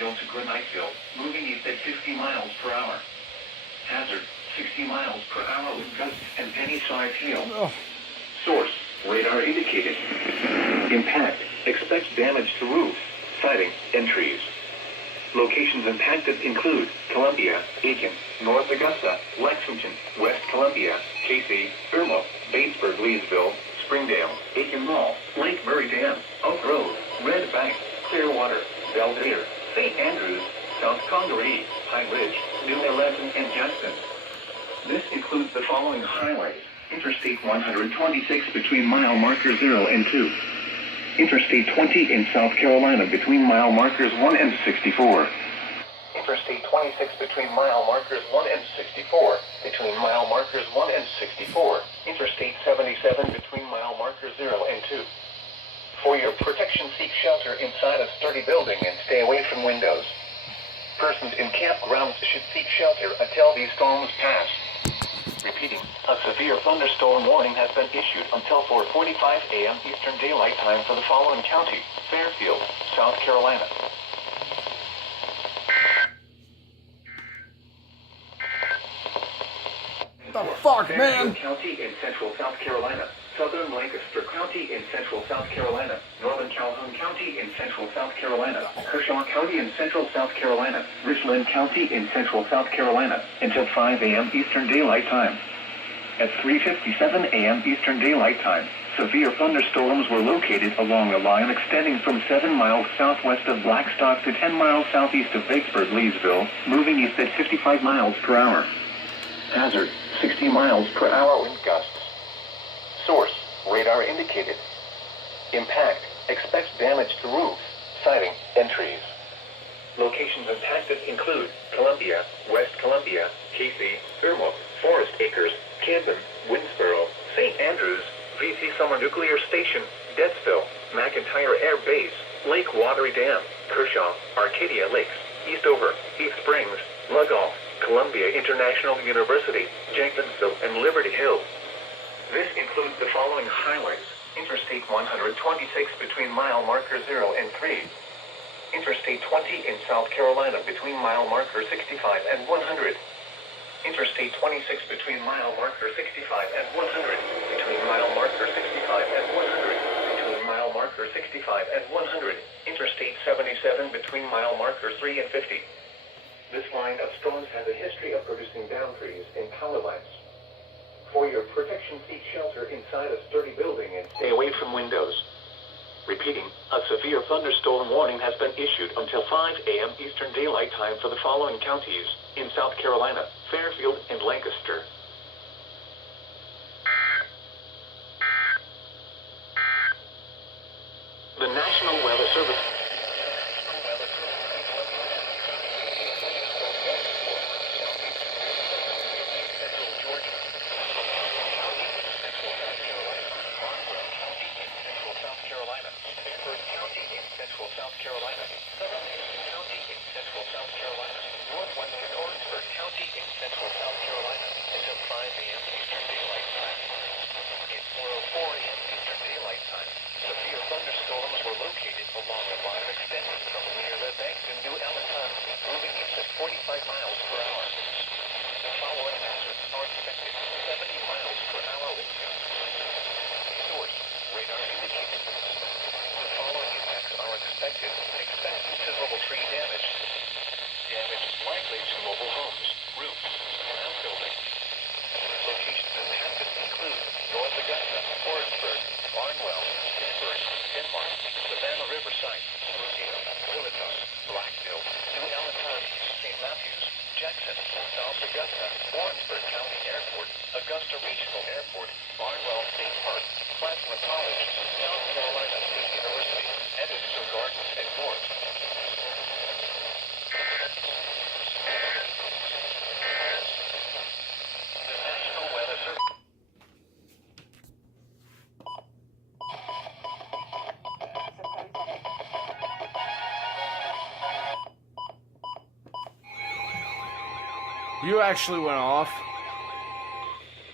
Westville to Graniteville, moving east at 60 miles per hour. Hazard, 60 miles per hour with gusts and any size hail. Oh. Source, radar indicated. Impact, expect damage to roofs, siding, and trees. Locations impacted include Columbia, Aiken, North Augusta, Lexington, West Columbia, Casey, Irmo, Batesburg, Leesville, Springdale, Aiken Mall, Lake Murray Dam, Oak Grove, Red Bank, Clearwater, Belvedere, St. Andrews, South Congaree, Pine Ridge, New Eleven, and Jackson. This includes the following highways: Interstate 126 between mile marker 0 and 2. Interstate 20 in South Carolina between mile markers 1 and 64. Interstate 26 between mile markers 1 and 64. Between mile markers 1 and 64. Interstate 77 between mile markers 0 and 2. For your protection, seek shelter inside a sturdy building and stay away from windows. Persons in campgrounds should seek shelter until these storms pass. Repeating, a severe thunderstorm warning has been issued until 4:45 a.m. Eastern Daylight Time for the following county: Fairfield, South Carolina. The fuck, man? Fairfield County in central South Carolina. Southern Lancaster County in central South Carolina. Northern Calhoun County in central South Carolina. Kershaw County in central South Carolina. Richland County in central South Carolina until 5 a.m. Eastern Daylight Time. At 3:57 a.m. Eastern Daylight Time, severe thunderstorms were located along a line extending from 7 miles southwest of Blackstock to 10 miles southeast of Batesburg, Leesville, moving east at 55 miles per hour. Hazard, 60 miles per hour wind gusts. Source, radar indicated. Impact, expect damage to roofs, siding, and trees. Locations impacted include Columbia, West Columbia, Casey, Irmo, Forest Acres, Camden, Winsboro, St. Andrews, VC Summer Nuclear Station, Dettsville, McIntyre Air Base, Lake Watery Dam, Kershaw, Arcadia Lakes, Eastover, Heath Springs, Lugoff, Columbia International University, Jenkinsville, and Liberty Hill. This includes the following highways: Interstate 126 between mile marker 0 and 3. Interstate 20 in South Carolina between mile marker 65 and 100. Interstate 26 between mile marker 65 and 100. Between mile marker 65 and 100. Between mile marker 65 and 100. Interstate 77 between mile markers 3 and 50. This line of storms has a history of producing down trees and power lines. For your protection, seek shelter inside a sturdy building and stay away from windows. Repeating, a severe thunderstorm warning has been issued until 5 a.m. Eastern Daylight Time for the following counties in South Carolina: Fairfield and Lancaster. The National Weather Service. South Carolina, Southern County in central South Carolina, northwestern Orangeburg County in central South Carolina until 5 a.m. Eastern Daylight Time. At 4:04 a.m. Eastern Daylight Time, severe thunderstorms were located along a line extending from near Red Bank to New Allentown, moving east at 45 miles per hour. The following hazards are expected: 70 miles per hour wind gusts. Source, radar indicated. The following impacts are expected. Expect considerable tree damage. Damage likely to mobile homes, roofs, and outbuildings. Locations impacted include North Augusta, Forestburg, Barnwell, Denver, Denmark, Savannah Riverside, Springdale, Williton, Blackville, New Allentown, St. Matthews, Jackson, South Augusta, Warrensburg County Airport, Augusta Regional Airport, Barnwell State Park, Plattsburgh College, South Carolina State University, Edison Gardens, and more. The National Weather Service. You actually went off.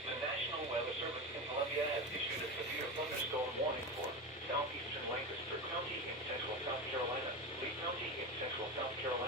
The National Weather Service in Columbia has issued a severe thunderstorm warning for southeastern Lancaster County in central South Carolina, Lee County in central South Carolina.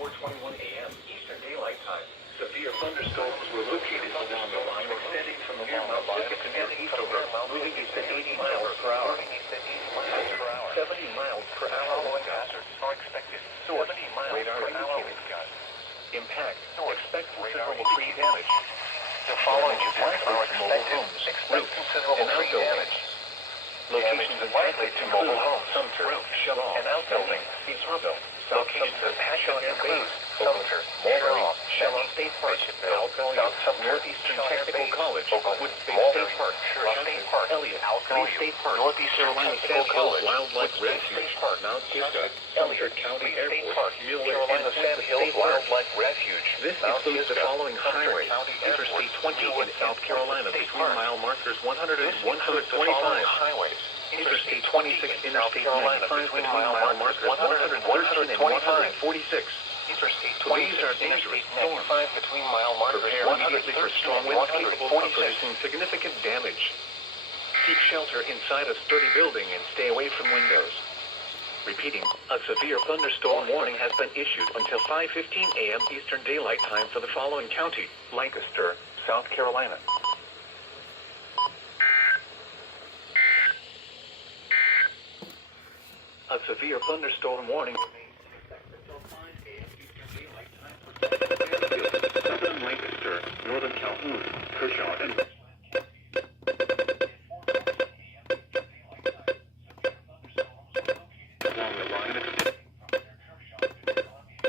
4:21 a.m. Eastern Daylight Time. Severe thunderstorms were located along the line extending from the Mount Pacific and Eastover, moving east at 80 miles per hour. 70 miles per hour wind gusts are expected. Source, radar indicated. Impact, expect considerable tree damage. The following is likely to mobile homes, roofs, considerable and tree outbuildings. damage. Locations Damage is likely likely to to mobile include homes, Sumter, roofs, Shalom, and outbuildings. Eastville, South Locations Sumter, of passion Shawnee include Bay, Sumter, Mulberry, Shalom, Shalom State Park, Bishopville, Algolia, South Sumter, Northeastern Shawnee Technical Bay, College, Oakland, Woods Bay Mulberry, State Park, Shawnee State Park, Elliott, Algolia, Lee State Park, Northeastern Carolina Technical Sand Hills College, Wildlife Woods Bay Refuge, State Park, Mount Kisco, Elliott, Sumter County State Airport, Park, Mueller, Carolina and Sand Hills State Park. Wildlife Refuge. This Mount includes the Kisco, following Sumter highways: County Interstate Airport, 20 in South Carolina State between Park. mile markers 100 and This includes the 125. following highways: Interstate 26, in South Interstate Carolina 95 between between mile markers 113 and 146. Interstate These 26, are dangerous Interstate 95 between mile markers Prepare immediately for 113 strong and winds capable of 146. producing significant damage. Seek shelter inside a sturdy building and stay away from windows. Repeating, a severe thunderstorm warning has been issued until 5:15 a.m. Eastern Daylight Time for the following county: Lancaster, South Carolina. A severe thunderstorm warning remains in effect until 5 a.m. Eastern Daylight Time for Southern Lancaster, Northern Calhoun, Kershaw, and along the line extending from near Kershaw to Columbia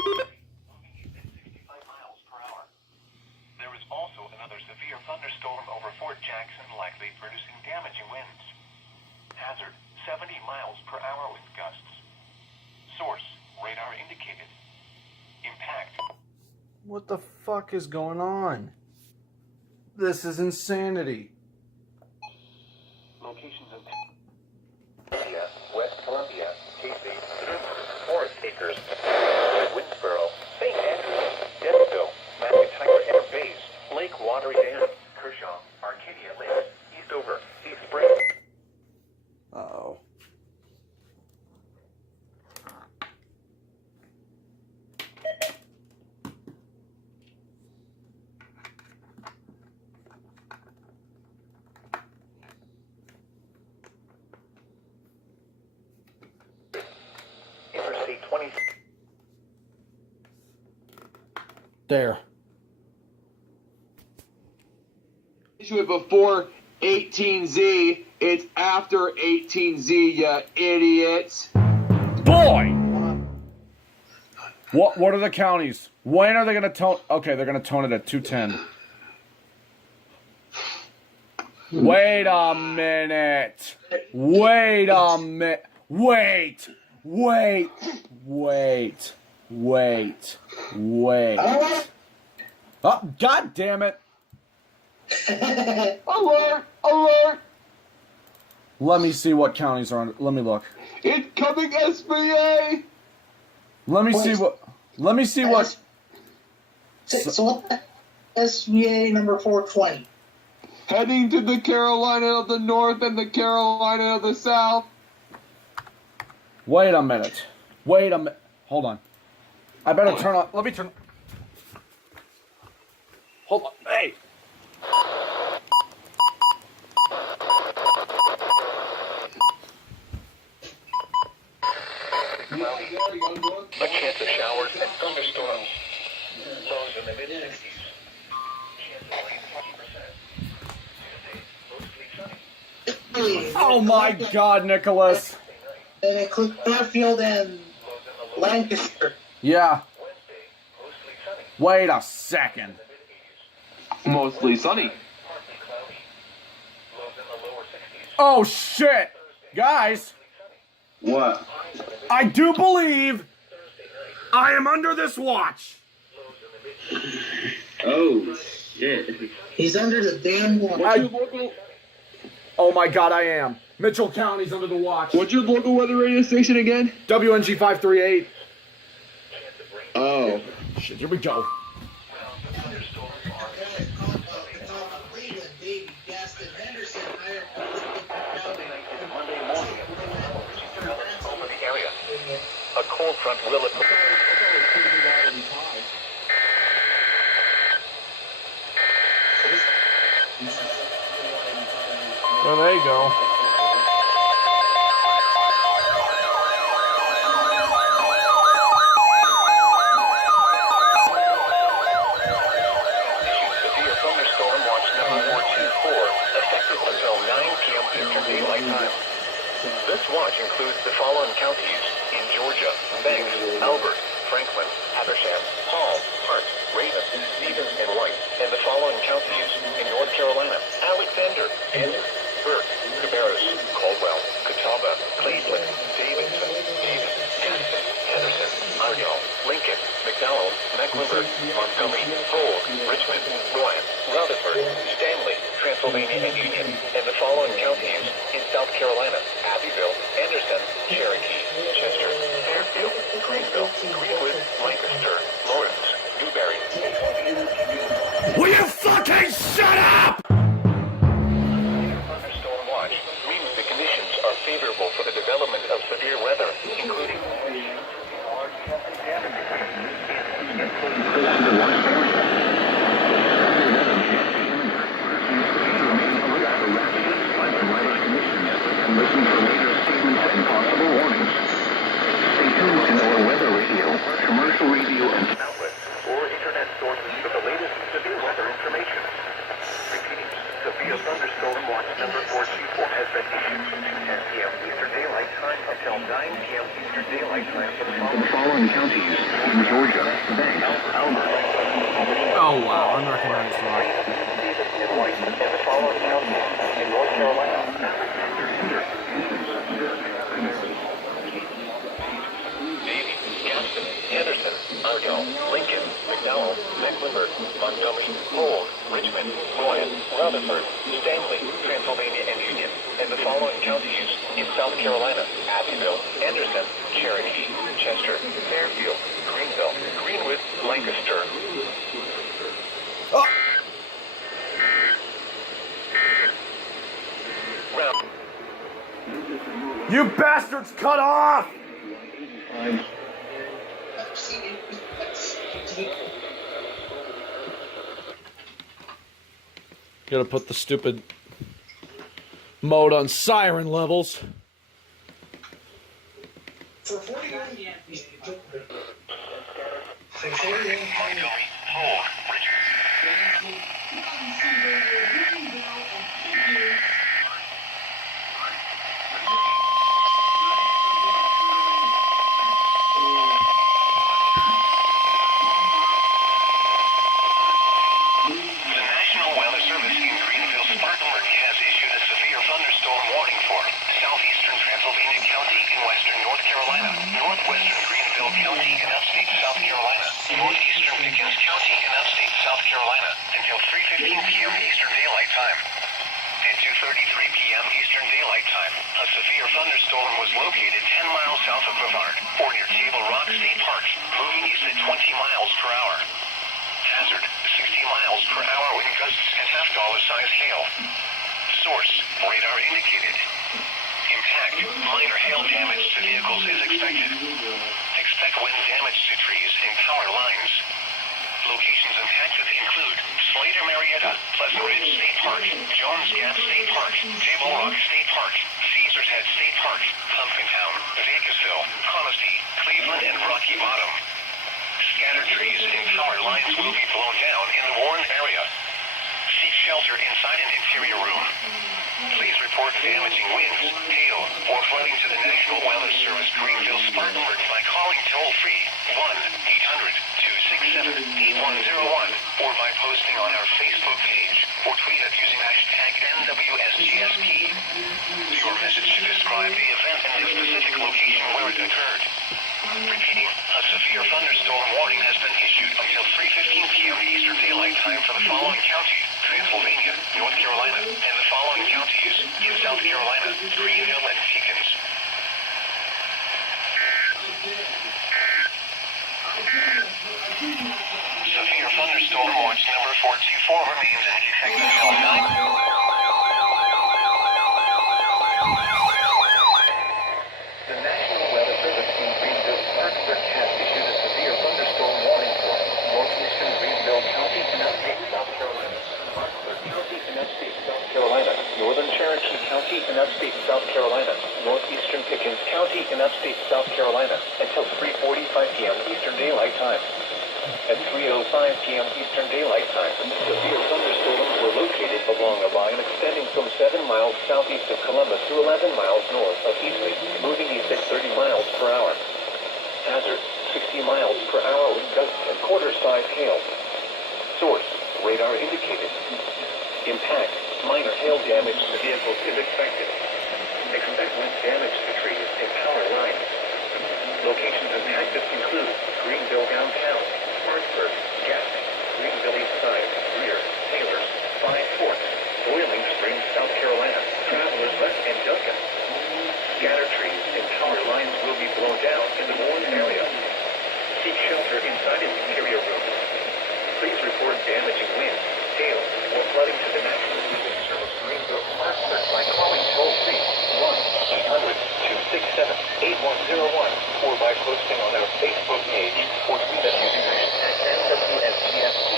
moving east at 65 miles per hour. There is also another severe thunderstorm over Fort Jackson, likely producing damaging winds. Hazard: 70 miles per hour wind gusts. Source: radar indicated. Impact: What the fuck is going on? This is insanity. locations of Columbia, West Columbia, Casey, Forest Acres, Winsboro, St. Andrews, Denville, McIntyre Air Base, Lake Watery Dam, Kershaw, Arcadia Lakes, Eastover, Sea Springs. Uh-oh. Interstate 20. There. Issue it before 18Z. It's after 18Z, you idiots. Boy! What are the counties? When are they going to tone? Okay, they're going to tone it at 210. Wait a minute. Wait a minute. Wait. Oh, God damn it. Alert! Alert! Let me see what counties are on. Let me look. Incoming SBA! Let me see what. Let me see what. So what? SVA number 420. Heading to the Carolina of the North and the Carolina of the South. Wait a minute. Hold on. I better turn on. Let me turn. Hold on. Hey. A chance of showers and thunderstorms. Lows in the mid-60s. Chance of rain 50%. Today, mostly sunny. Oh my God, Nicholas. And include Fairfield and Lows in the low Lancaster. Yeah. Wednesday, mostly sunny. Wait a second. Mid-80s. Mostly sunny. Partly cloudy. Lows in the lower 60s. Oh shit, guys. What? I do believe I am under this watch. Oh, shit. He's under the damn one. Oh my God, I am. Mitchell County's under the watch. What's your local weather radio station again? WNG 538. Oh. Shit, here we go. Cleveland, Davie, Gaston, Henderson, Monday morning, developed over the area. A cold front will Oh, there you go. Severe thunderstorm watch number 424, effective until 9 p.m. Eastern Daylight Time. This watch includes the following counties in Georgia: Banks, Albert, Franklin, Habersham, Hall, Hart, Raven, Stevens, and White, and the following counties in North Carolina: Alexander, Andrew, Burke, Cabarrus, Caldwell, Catawba, Cleveland, Davidson, Davis, Gaston, Henderson, Argyle, Lincoln, McDowell, Mecklenburg, Montgomery, Polk, Richmond, Rowan, Rutherford, Stanley, Transylvania, and Union, and the following counties in South Carolina: Abbeville, Anderson, Cherokee, Chester, Fairfield, Greenville, Greenwood, Lancaster, Lawrence, Newberry. Will you fucking shut up? Thunderstorm watch means the conditions are favorable for the development of severe weather, including listen for later statements and possible warnings. Stay tuned to our weather radio, commercial radio, and outlets or internet sources for the latest severe weather information. Repeating, severe thunderstorm watch number 424 has been issued from 10 p.m. Eastern Daylight Time until 9 p.m. Eastern Daylight Time for the following counties in Georgia: Banks, Albert. Oh, wow. Unrecognized watch. Stevens and White, and the following counties in North Carolina: Davie, Gaston, Henderson, Argyle, Lincoln, McDowell, Mecklenburg, Montgomery, Polk, Richmond, Rowan, Rutherford, Stanley, Transylvania, and Union, and the following counties in South Carolina: Abbeville, Anderson, Cherokee, Chester, Fairfield, Greenville, Greenwood, Lancaster. Oh! Round. You bastards, cut off! Gotta put the stupid mode on siren levels. For 41 Montgomery, Polk, Richmond. The National Weather Service in Greenville-Spartanburg has issued a severe thunderstorm warning for southeastern Transylvania County in western North Carolina, northwestern Greenville County in upstate South Carolina, northeastern Pickens County in upstate South Carolina until 3:15 p.m. Eastern Daylight Time. At 2:33 p.m. Eastern Daylight Time, a severe thunderstorm was located 10 miles south of Brevard, or near Table Rock State Park, moving east at 20 miles per hour. Hazard, 60 miles per hour wind gusts and $half-size hail. Source, radar indicated. Impact, minor hail damage to vehicles is expected. Expect wind damage to trees and power lines. Locations impacted include Slater Marietta, Pleasant Ridge State Park, Jones Gap State Park, Table Rock State Park, Caesars Head State Park, Pumpkintown, Vegasville, Honesty, Cleveland, and Rocky Bottom. Scattered trees and power lines will be blown down in the warned area. Seek shelter inside an interior room. Please report damaging winds, hail, or flooding to the National Weather Service Greenville-Spartanburg by calling toll-free 1-800-267-8101 or by posting on our Facebook page or tweet us using hashtag NWSGSP. Your message should describe the event and the specific location where it occurred. Repeating, a severe thunderstorm warning has been issued until 3:15 p.m. Eastern Daylight Time for the following counties: Transylvania, North Carolina, and the following counties in South Carolina: Greenville and Pickens. Severe thunderstorm watch number 424 remains in effect until 9. The National Weather Service in Greenville-Spartanburg has issued a severe thunderstorm warning for northeastern Greenville County and upstate South Carolina, Spartanburg County and upstate South Carolina, northern Cherokee County in upstate South Carolina until 3:45 p.m. Eastern Daylight Time. At 3:05 p.m. Eastern Daylight Time, severe thunderstorms were located along a line extending from 7 miles southeast of Columbus to 11 miles north of Eastlake, moving east at 30 miles per hour. Hazard, 60 miles per hour with gusts and quarter-size hail. Source, radar indicated. Impact, minor hail damage to vehicles is expected. Expect wind damage to trees and power lines. Locations impacted include Greenville downtown, Spartanburg, Gaffney, Greenville East Side, Rear, Taylors, Five Forks, Boiling Springs, South Carolina, Travelers West, and Duncan. Scattered trees and power lines will be blown down in the Warren area. Seek shelter inside an interior room. Please report damaging winds, hail, or flooding to the National Music Service Greenville Spartanburg by calling toll-free 1-800-267-8101 or by posting on our Facebook page or tweet us using #NWSGST.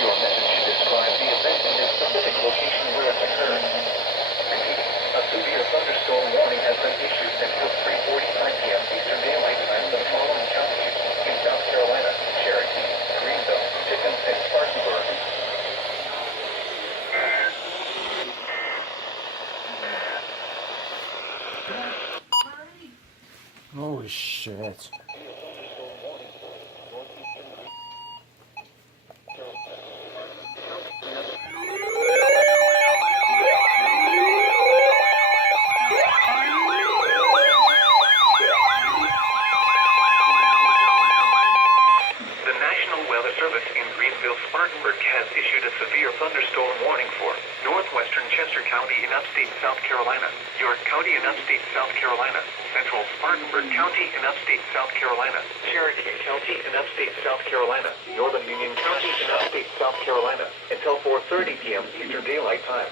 Your message should describe the event in the specific location where it occurred. Repeating, a severe thunderstorm warning has been issued until 3:45 p.m. Eastern Daylight Time for the following counties in South Carolina: Cherokee, Greenville, Pickens, and Spartanburg. Oh shit. The National Weather Service in Greenville, Spartanburg has issued a severe thunderstorm warning for northwestern Chester County in upstate South Carolina, York County in upstate South Carolina, central Spartanburg County in upstate South Carolina, Cherokee County in upstate South Carolina, northern Union County in upstate South Carolina, until 4:30 p.m. Eastern Daylight Time.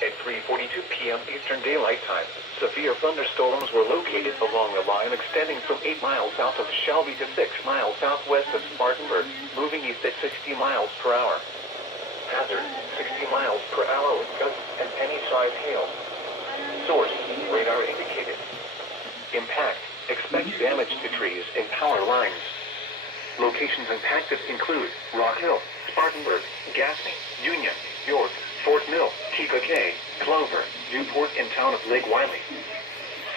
At 3:42 p.m. Eastern Daylight Time, severe thunderstorms were located along a line extending from 8 miles south of Shelby to 6 miles southwest of Spartanburg, moving east at 60 miles per hour. Hazard, 60 miles per hour with gusts and any-size hail. Source, radar indicated. Impact, expect damage to trees and power lines. Locations impacted include Rock Hill, Spartanburg, Gaffney, Union, York, Fort Mill, T.P.K., Clover, Newport, and town of Lake Wiley.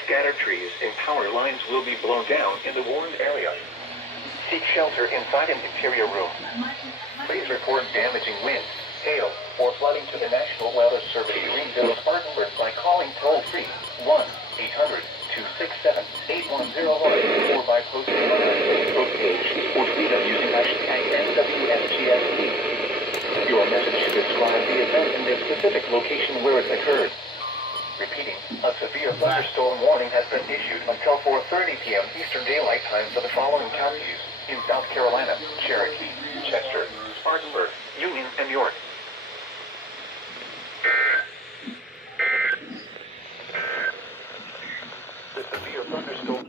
Scattered trees and power lines will be blown down in the Warren area. Seek shelter inside an interior room. Please report damaging winds, hail, or flooding to the National Weather Service Greenville, Spartanburg by calling toll-free 1-800-267-8101 or by posting on our Facebook page or tweet us using #NWSGST. Your message should describe the event in the specific location where it occurred. Repeating, a severe thunderstorm warning has been issued until 4:30 p.m. Eastern Daylight Time for the following counties in South Carolina: Cherokee, Chester, Spartanburg, Union, and York. The severe thunderstorm.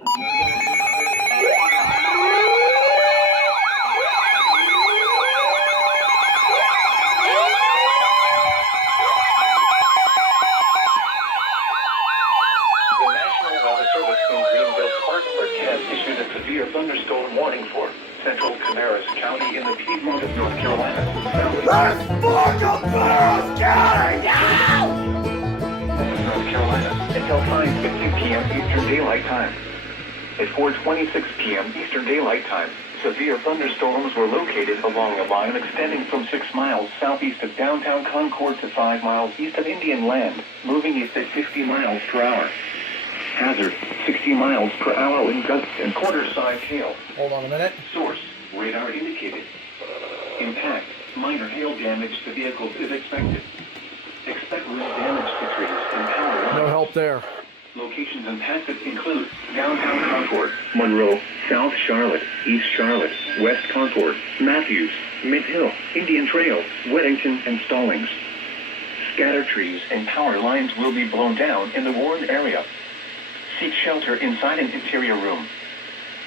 The National Weather Service in Greenville, Spartanburg has issued a severe thunderstorm warning for central Cabarrus County in the Piedmont of North Carolina. North Carolina until 5:50 p.m. Eastern Daylight Time. At 4:26 p.m. Eastern Daylight Time, severe thunderstorms were located along a line extending from 6 miles southeast of downtown Concord to 5 miles east of Indian Land, moving east at 50 miles per hour. Hazard, 60 miles per hour with gusts and quarter-size hail. Hold on a minute. Source, radar indicated. Impact, minor hail damage to vehicles is expected. Expect wind damage to trees and power lines. No help there. Locations impacted include downtown Concord, Monroe, South Charlotte, East Charlotte, West Concord, Matthews, Mint Hill, Indian Trail, Weddington, and Stallings. Scattered trees and power lines will be blown down in the Warren area. Seek shelter inside an interior room.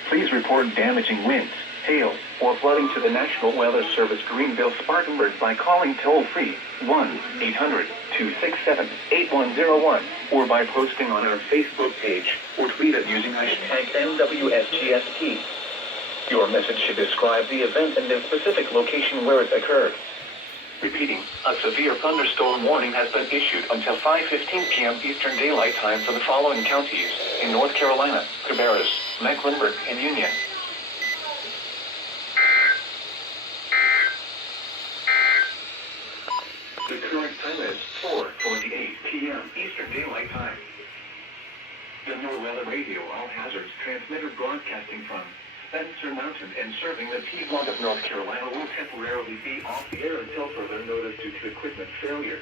Please report damaging winds, hail, or flooding to the National Weather Service Greenville Spartanburg by calling toll-free 1-800-267-8101 or by posting on our Facebook page or tweet it using hashtag NWSGST. Your message should describe the event and the specific location where it occurred. Repeating, a severe thunderstorm warning has been issued until 5:15 p.m. Eastern Daylight Time for the following counties in North Carolina: Cabarrus, Mecklenburg, and Union. The current time is 4:48 p.m. Eastern Daylight Time. The NORweather Radio All Hazards transmitter broadcasting from Spencer Mountain and serving the Piedmont of North Carolina will temporarily be off the air until further notice due to equipment failure.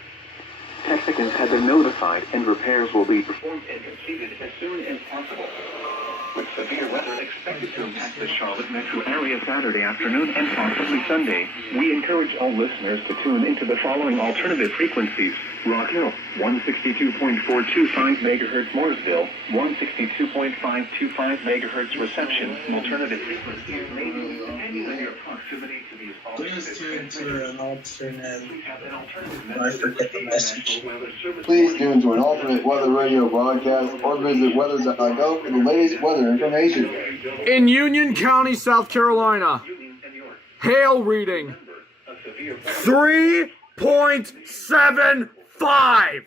Technicians have been notified and repairs will be performed and completed as soon as possible. With severe weather expected to impact the Charlotte metro area Saturday afternoon and possibly Sunday, we encourage all listeners to tune into the following alternative frequencies: Rock Hill, 162.425 MHz Mooresville, 162.525 MHz reception. Alternative frequencies may be depending on your proximity to these Please tune to an alternate. We have an alternative I message forget the from message. National Weather Service. Please tune to an alternate weather radio broadcast or visit weather.go for the latest weather information. In Union County, South Carolina, hail reading 3.75.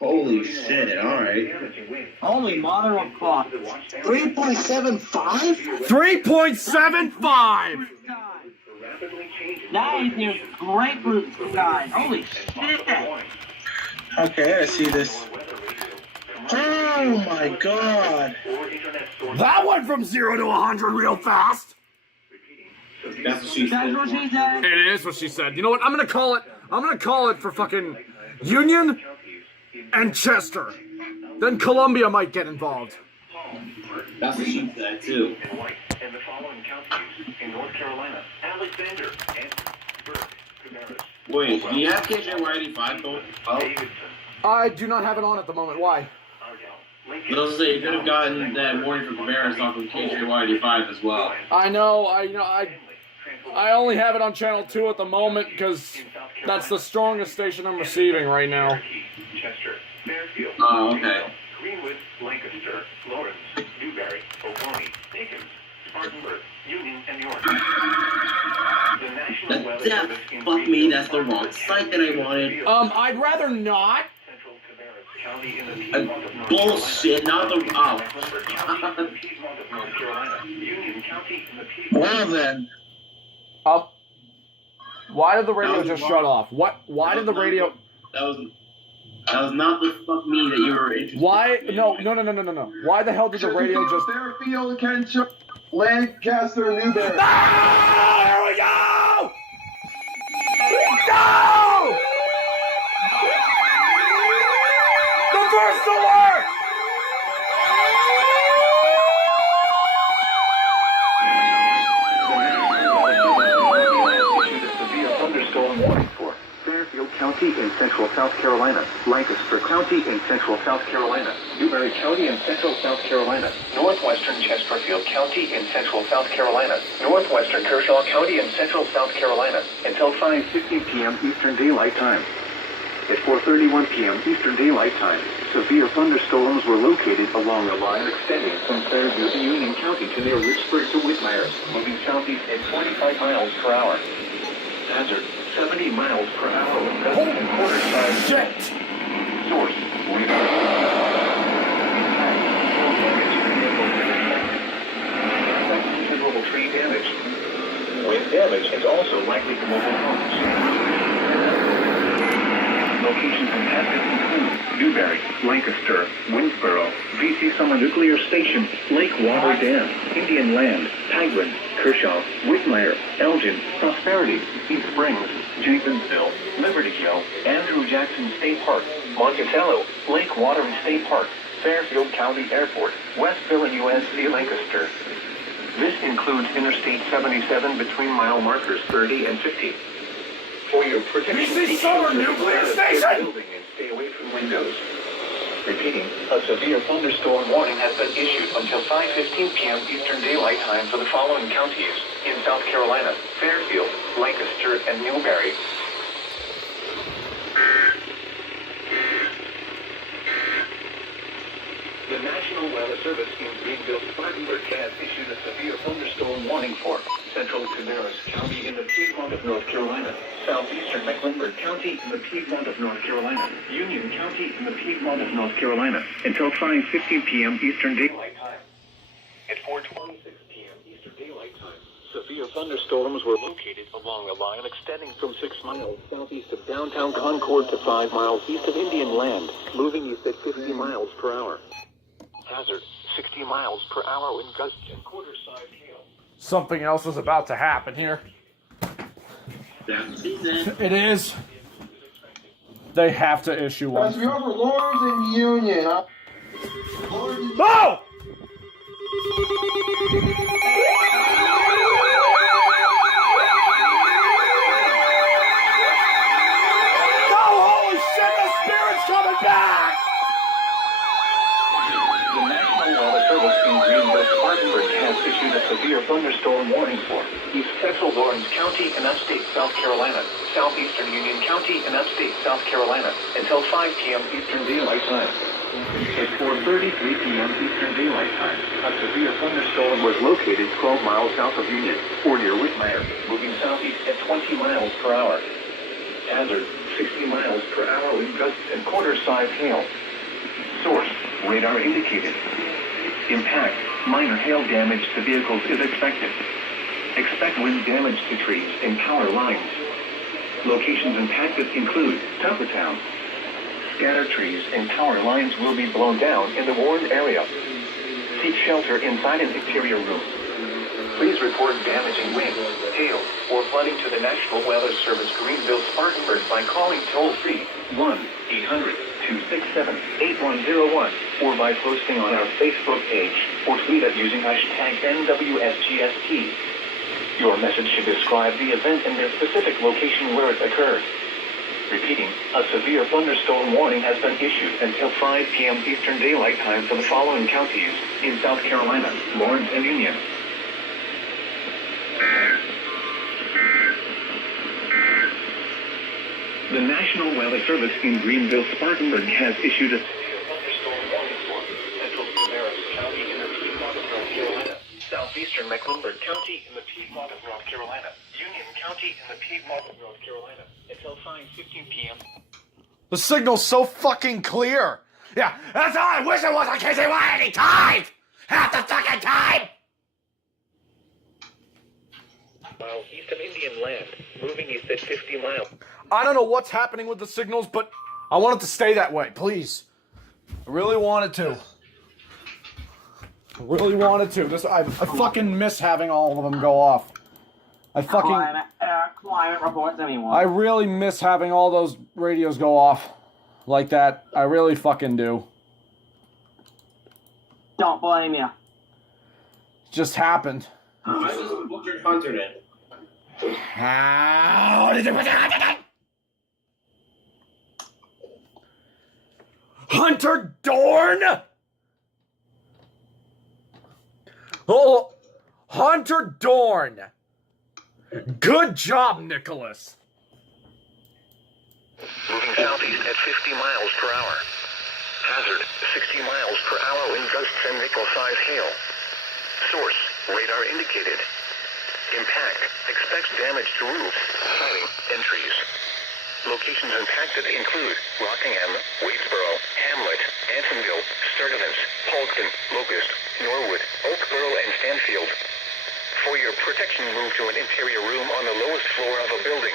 Holy shit, alright. Holy mother of fuck. 3.75? 3.75. That is your grapefruit sky. Holy shit. Okay, I see this. Oh my god. That went from 0 to 100 real fast. That's what she That's said. what she said. It is what she said. You know what? I'm gonna call it for fucking Union and Chester. Then Columbia might get involved. That's what she said too. And White, and the following counties in North Carolina: Alexander, Burke, Cabarrus, Wait, do you have KJ85 going? Oh, Davidson, I do not have it on at the moment. Why? Argyle, I Lincoln. was gonna say, you could have gotten that warning from Cabarrus off of KJ85 as well. I know. I only have it on channel 2 at the moment because that's the strongest station I'm receiving right now. Chester, Fairfield, Oh, okay. Greenwood, Lancaster, Lawrence, Newberry, Oconee, Pickens, Spartanburg, Union, and York. The National Weather That, Service in fuck me, that's the wrong site that I wanted. I'd rather not. Central Cabarrus County in the Piedmont of North Bullshit, not the. Carolina. Mecklenburg County in the Piedmont of North Carolina. Union County in the Piedmont. Well then. Why did the radio just shut off? What? Why did the radio? That was not the fuck me that you were interested Why? in. No. Why the hell did the radio just? Fairfield, Kentucky, Lancaster, Newberry. Ah! Here we go! Go! The first alert! Issued a severe thunderstorm warning for Fairfield County in central South Carolina, Lancaster County in central South Carolina, Newberry County in central South Carolina, northwestern Chesterfield County in central South Carolina, northwestern Kershaw County in central South Carolina, until 5:50 p.m. Eastern Daylight Time. At 4:31 p.m. Eastern Daylight Time, severe thunderstorms were located along a line extending from Fairview to Union County to near Richburg to Whitmire, moving southeast at 25 miles per hour. Hazard, 70 miles per hour with gusty and quarter-size. Shit! Source, radar. Considerable tree damage. Wind damage is also likely to mobile homes. Locations impacted include Newberry, Lancaster, Winsboro, V.C. Summer Nuclear Station, Lake Water Dam, Indian Land, Penguin, Kershaw, Whitmire, Elgin, Prosperity, East Springs, Jenkinsville, Liberty Hill, Andrew Jackson State Park, Monticello, Lake Water State Park, Fairfield County Airport, Westville and USC Lancaster. This includes Interstate 77 between mile markers 30 and 50. For your protection, VC Summer Nuclear Station! building and stay away from windows. Repeating, a severe thunderstorm warning has been issued until 5:15 p.m. Eastern Daylight Time for the following counties in South Carolina: Fairfield, Lancaster, and Newberry. The National Weather Service in Greenville-Spartanburg has issued a severe thunderstorm warning for central Cabarrus County in the Piedmont of North Carolina, southeastern Mecklenburg County in the Piedmont of North Carolina, Union County in the Piedmont of North Carolina, until 5:15 p.m. Eastern Daylight Time. At 4:26 p.m. Eastern Daylight Time, severe thunderstorms were located along a line extending from 6 miles southeast of downtown Concord to 5 miles east of Indian Land, moving east at 50 miles per hour. Hazard, 60 miles per hour in gusts and quarter-size hail. Something else is about to happen here. It is. They have to issue one. Guys, remember Lawrence and Union. Oh! No, holy shit, the spirit's coming back! The National Weather Service in Greenville-Spartanburg has issued a severe thunderstorm warning for East Central Lawrence County and upstate South Carolina, southeastern Union County and upstate South Carolina, until 5 p.m. Eastern Daylight Time. At 4:33 p.m. Eastern Daylight Time, a severe thunderstorm was located 12 miles south of Union, or near Whitmire, moving southeast at 20 miles per hour. Hazard, 60 miles per hour with gusts and quarter-size hail. Source, radar indicated. Impact, minor hail damage to vehicles is expected. Expect wind damage to trees and power lines. Locations impacted include Tuckertown. Scattered trees and power lines will be blown down in the warned area. Seek shelter inside an interior room. Please report damaging wind, hail, or flooding to the National Weather Service Greenville-Spartanburg by calling toll-free 1-800-267-8101 or by posting on our Facebook page or tweet us using hashtag NWSGST. Your message should describe the event and the specific location where it occurred. Repeating, a severe thunderstorm warning has been issued until 5 p.m. Eastern Daylight Time for the following counties in South Carolina: Lawrence and Union. The National Weather Service in Greenville-Spartanburg has issued a severe thunderstorm warning for central Cabarrus County in the Piedmont of North Carolina, southeastern Mecklenburg County in the Piedmont of North Carolina, Union County in the Piedmont of North Carolina, until 5:15 p.m. The signal's so fucking clear. Yeah, that's all I wish it was on KCY any time! Half the fucking time! Miles east of Indian Land, moving east at 50 miles. I don't know what's happening with the signals, but I want it to stay that way, please. I really want it to. I really wanted to. I fucking miss having all of them go off. Climate reports, anyone. I really miss having all those radios go off like that. I really fucking do. Don't blame you. It just happened. Why doesn't Butcher Hunter then? How did it happen? Hunter Dorn? Oh, Hunter Dorn. Good job, Nicholas. Moving southeast at 50 miles per hour. Hazard, 60 miles per hour wind gusts and nickel-size hail. Source, radar indicated. Impact, expects damage to roofs, siding, and trees. Locations impacted include Rockingham, Waitsboro, Hamlet, Ansonville, Sturtevant, Polkton, Locust, Norwood, Oakboro, and Stanfield. For your protection, move to an interior room on the lowest floor of a building.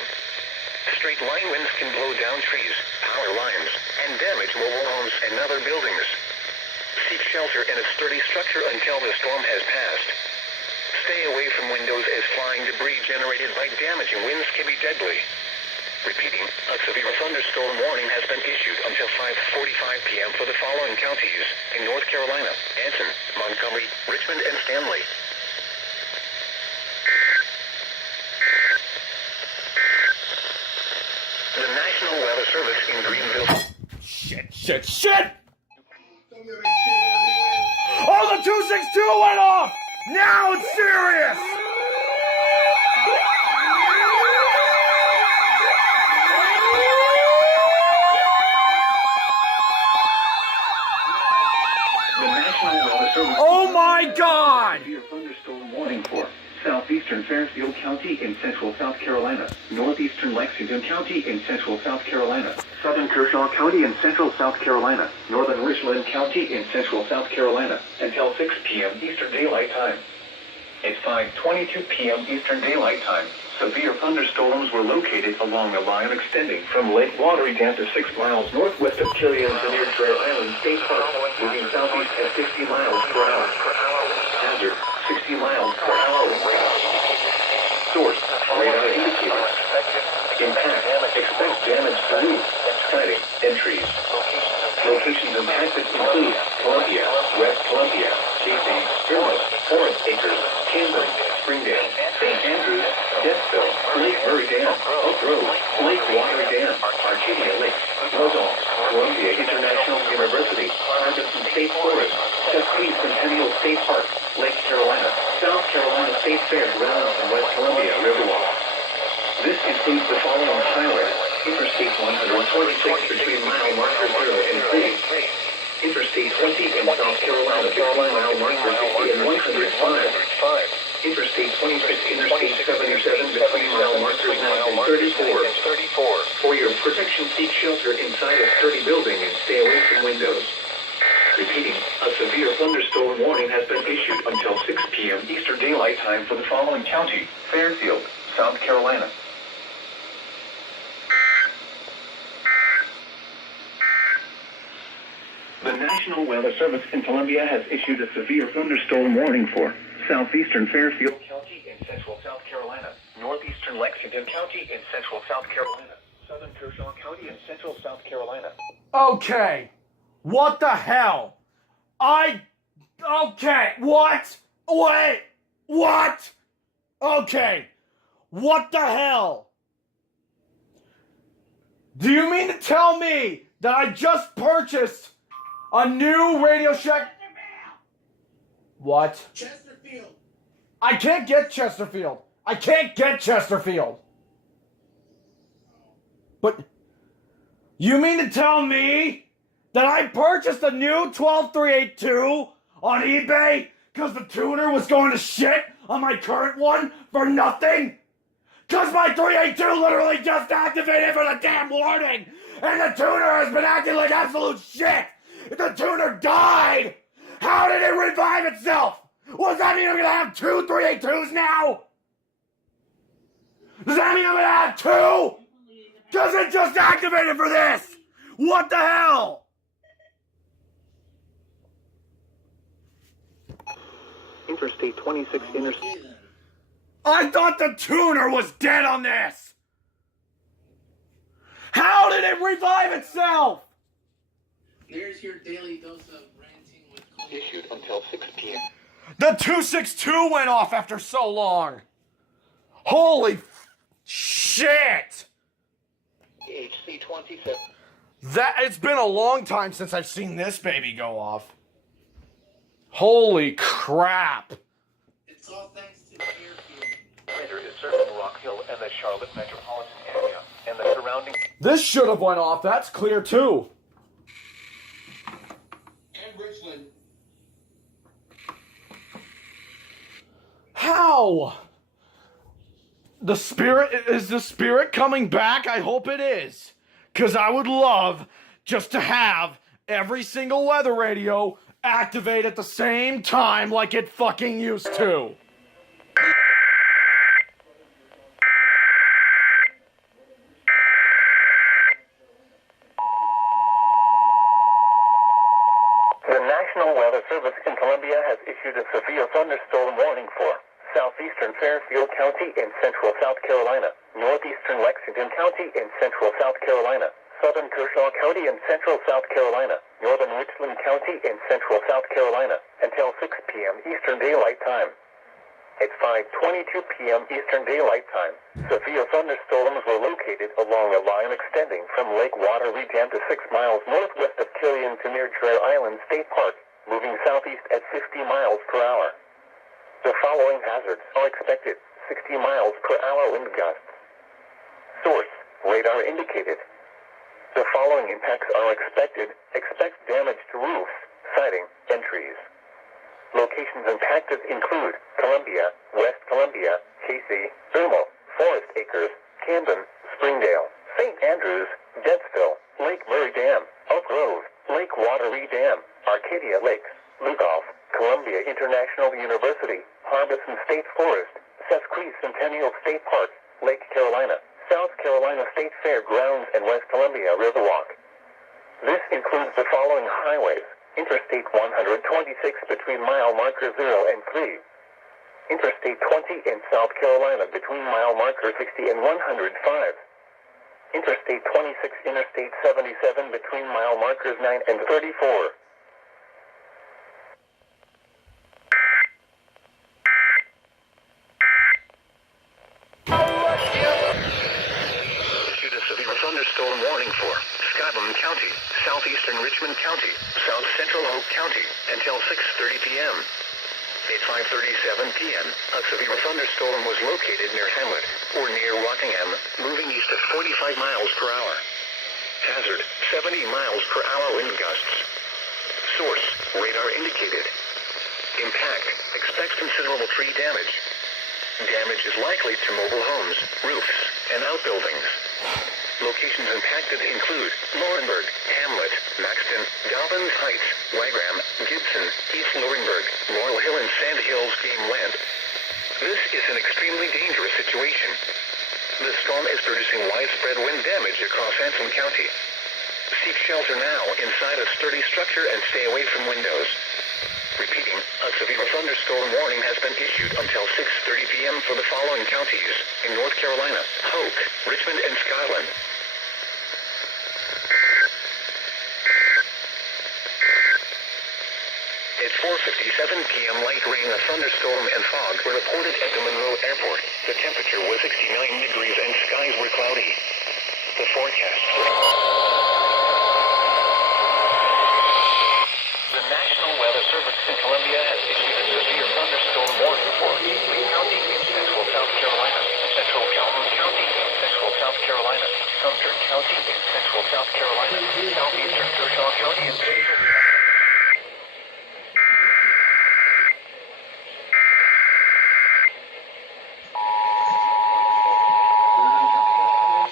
Straight line winds can blow down trees, power lines, and damage mobile homes and other buildings. Seek shelter in a sturdy structure until the storm has passed. Stay away from windows as flying debris generated by damaging winds can be deadly. Repeating, a severe thunderstorm warning has been issued until 5:45 p.m. for the following counties in North Carolina: Anson, Montgomery, Richmond, and Stanley. The National Weather Service in Greenville. Shit! the 262 went off! Now it's serious! The National Weather Service. Oh my God! Severe thunderstorm warning for southeastern Fairfield County in central South Carolina, northeastern Lexington County in central South Carolina, southern Kershaw County in central South Carolina, northern Richland County in central South Carolina, until 6 p.m. Eastern Daylight Time. It's 5:22 p.m. Eastern Daylight Time. Severe thunderstorms were located along a line extending from Lake Watery Dam to 6 miles northwest of Killian to near Trail Island State Park, moving southeast at 60 miles per hour. Hazard, 60 miles per hour wind. Source, radar indicators. Impact, expect damage to roof, siding, and trees. Locations impacted include Columbia, West Columbia, Casey, Irma, Forest Acres, Camden, Springdale, St. Andrews, Denville, Lake Murray Dam, Oak Grove, Lake Watery Dam, Arcadia Lake, Rosal, Columbia International University, Harbison State Forest, Chesapeake Centennial State Park, Lake Carolina, South Carolina State Fair grounds, and West Columbia Riverwalk. This includes the following highways: Interstate 146 between mile marker 0 and 3. Interstate 20 in South Carolina between mile marker 50 and 105. Interstate 26, Interstate 77 between mile markers 9 and 34. For your protection, seek shelter inside a sturdy building and stay away from windows. Repeating, a severe thunderstorm warning has been issued until 6 p.m. Eastern Daylight Time for the following county: Fairfield, South Carolina. The National Weather Service in Columbia has issued a severe thunderstorm warning for southeastern Fairfield County in central South Carolina, northeastern Lexington County in central South Carolina, southern Kershaw County in central South Carolina. Okay. What the hell? Okay. What? Wait. What? Okay. What the hell? Do you mean to tell me that I just purchased a new Radio Shack? What? Chesterfield. I can't get Chesterfield. I can't get Chesterfield. But you mean to tell me that I purchased a new 12382 on eBay because the tuner was going to shit on my current one for nothing? Because my 382 literally just activated for the damn warning, and the tuner has been acting like absolute shit. The tuner died. How did it revive itself? Does that mean I'm going to have two 382s now? Does that mean I'm going to have two? Does it just activated for this? What the hell? Interstate 26 Interstate. I thought the tuner was dead on this. How did it revive itself? There's your daily dose of ranting with Cole. Issued until 6 p.m. The 262 went off after so long. Holy shit. HC 27. It's been a long time since I've seen this baby go off. Holy crap. It's all thanks to Fairfield. Later is serving Rock Hill and the Charlotte metropolitan area and the surrounding. This should have went off. That's clear too. And Richland. How? Is the spirit coming back? I hope it is. Because I would love just to have every single weather radio activate at the same time like it fucking used to. The National Weather Service in Columbia has issued a severe thunderstorm warning for southeastern Fairfield County in central South Carolina, northeastern Lexington County in central South Carolina, southern Kershaw County in central South Carolina, northern Richland County in central South Carolina, until 6 p.m. Eastern Daylight Time. It's 5:22 p.m. Eastern Daylight Time. Severe thunderstorms were located along a line extending from Lake Watery Dam to 6 miles northwest of Killian to near Trail Island State Park, moving southeast at 60 miles per hour. The following hazards are expected: 60 miles per hour wind gusts. Source: radar indicated. The following impacts are expected: expect damage to roofs, siding, and trees. Locations impacted include Columbia, West Columbia, Casey, Thermal, Forest Acres, Camden, Springdale, St. Andrews, Dentsville, Lake Murray Dam, Oak Grove, Lake Wateree Dam, Arcadia Lakes, Lugoff, Columbia International University, Harbison State Forest, Sesquicentennial State Park, Lake Carolina, South Carolina State Fairgrounds, and West Columbia Riverwalk. This includes the following highways: Interstate 126 between mile marker 0 and 3. Interstate 20 in South Carolina between mile marker 60 and 105. Interstate 26, Interstate 77 between mile markers 9 and 34. Issued a severe thunderstorm warning for Scotland County, southeastern Richmond County, south central Hope County, until 6:30 p.m. At 5:37 p.m., a severe thunderstorm was located near Hamlet, or near Rockingham, moving east at 45 miles per hour. Hazard: 70 miles per hour wind gusts. Source: radar indicated. Impact: expect considerable tree damage. Damage is likely to mobile homes, roofs, and outbuildings. Locations impacted include Laurinburg, Hamlet, Maxton, Dobbins Heights, Wagram, Gibson, East Laurinburg, Laurel Hill, and Sand Hills Game Land. This is an extremely dangerous situation. The storm is producing widespread wind damage across Anson County. Seek shelter now inside a sturdy structure and stay away from windows. Repeating, a severe thunderstorm warning has been issued until 6:30 p.m. for the following counties in North Carolina: Hoke, Richmond, and Scotland. At 4:57 p.m. light rain, a thunderstorm, and fog were reported at the Monroe Airport. The temperature was 69 degrees and skies were cloudy. The forecast for the National Weather Service in Columbia has issued a severe thunderstorm warning for Lee County in central South Carolina, central Calhoun County in central South Carolina, Sumter County in central South Carolina, southeastern Kershaw County in central.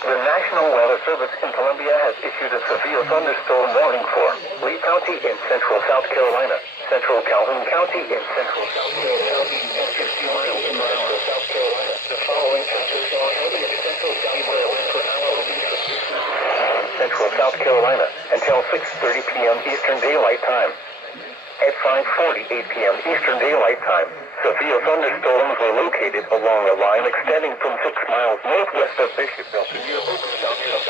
The National Weather Service in Columbia has issued a severe thunderstorm warning for Lee County in central South Carolina, central Calhoun County in central South Carolina, and 50 miles in central South Carolina. The following hazards are heavy central South miles per hour central South Carolina until 6:30 p.m. Eastern Daylight Time. At 5:48 p.m. Eastern Daylight Time, severe thunderstorms were located along a line extending from 6 miles northwest of Bishopville to near Oakland, South Carolina.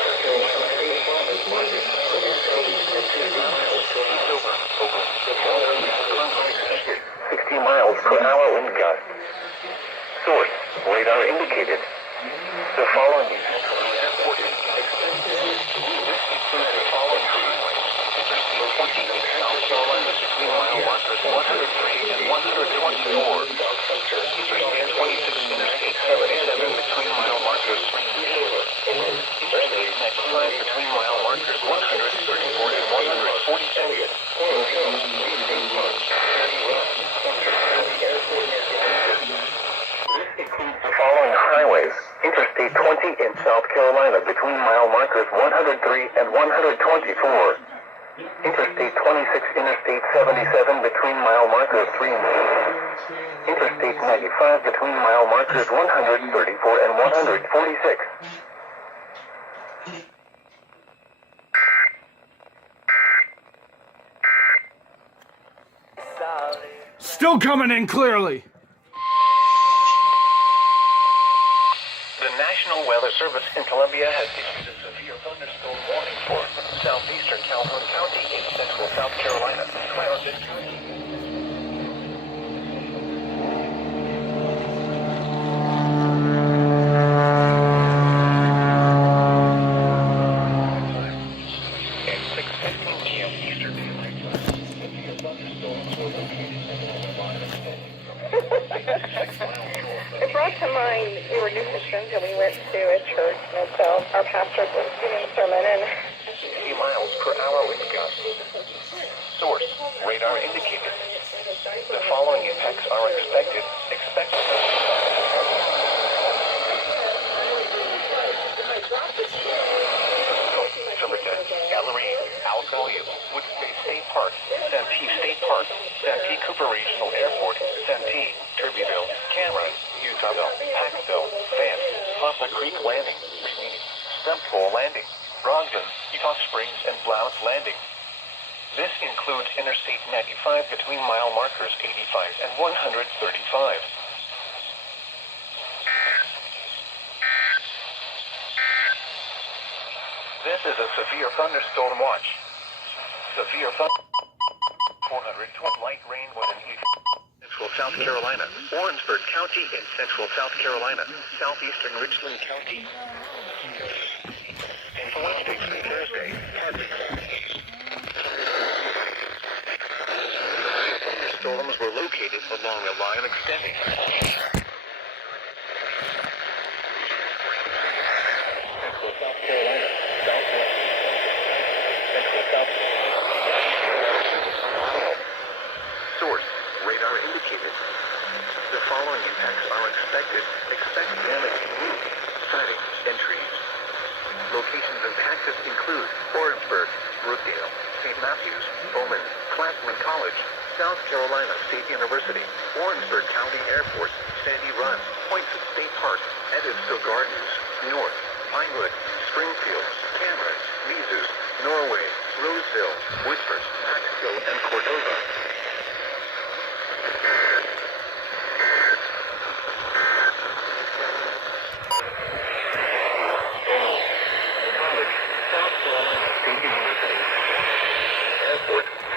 60 miles per hour wind gusts. Source: radar indicated. The following is reported. This includes the following freeways: Interstate 20 in South Carolina between mile markers 103 and 124. Interstate 26, Interstate 77 between mile markers 3 and 4. Interstate 95 between mile markers 134 and 147. This includes the following highways: Interstate 20 in South Carolina between mile markers 103 and 124. Interstate 26, Interstate 77 between mile markers 3 and 4. Interstate 95 between mile markers 134 and 146. Still coming in clearly. The National Weather Service in Columbia has issued a severe thunderstorm warning for southeastern Calhoun County in central South Carolina, Clarendon County. At 6:15 p.m. Eastern Daylight Time, severe thunderstorm It brought to mind we were new Christians and we went to a church, and so our pastor was giving a sermon, and 60 miles per hour wind gusts. Source, radar indicated. The following impacts are expected. Number 10, Gallery, Alcoa, Woodspace State Park, Santee State Park, Santee Cooper Regional Airport, Santee, Turbyville, Cameron, Utahville, Paxville, Vance, Poplar Creek Landing, Stempole Landing, Brogden, Utah Springs, and Blount Landing. This includes Interstate 95 between mile markers 85 and 135. This is a severe thunderstorm watch. Severe 420 light rain within Central South Carolina, Warrensburg County in Central South Carolina, southeastern Richland County. And for Wednesday through Thursday, thunderstorms were located along a line extending Central South Carolina, southwest Central South Source, radar indicated. The following impacts are expected. Expect damage to roofs, siding, and trees. Locations impacted include Warrensburg, Brookdale, St. Matthews, Bowman, Claflin College, South Carolina State University, Warrensburg County Airport, Sandy Run, Poinsett State Park, Edivsville Gardens, North, Pinewood, Springfield, Cameron, Mizus, Norway, Roseville, Whitford, Paxville, and Cordova.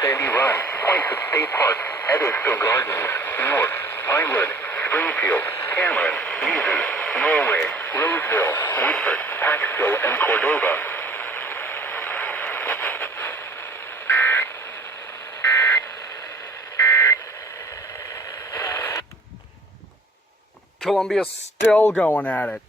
Sandy Run, Poinsett State Park, Edivsville Gardens, North, Pinewood, Springfield, Cameron, Mizus, Norway, Roseville, Whitford, Paxville, and Cordova. Columbia's still going at it.